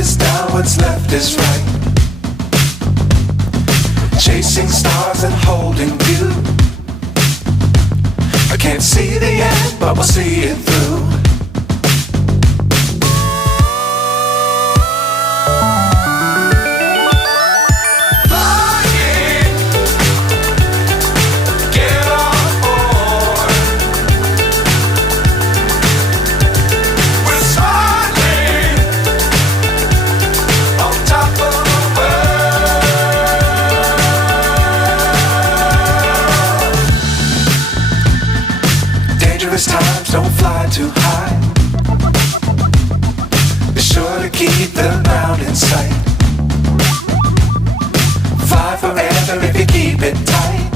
is down, what's left is right. Chasing stars and holding you. I can't see the end, but we'll see it through. Times don't fly too high. Be sure to keep the ground in sight. Fly forever if you keep it tight.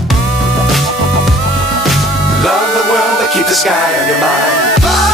Love the world, but keep the sky on your mind. Fly.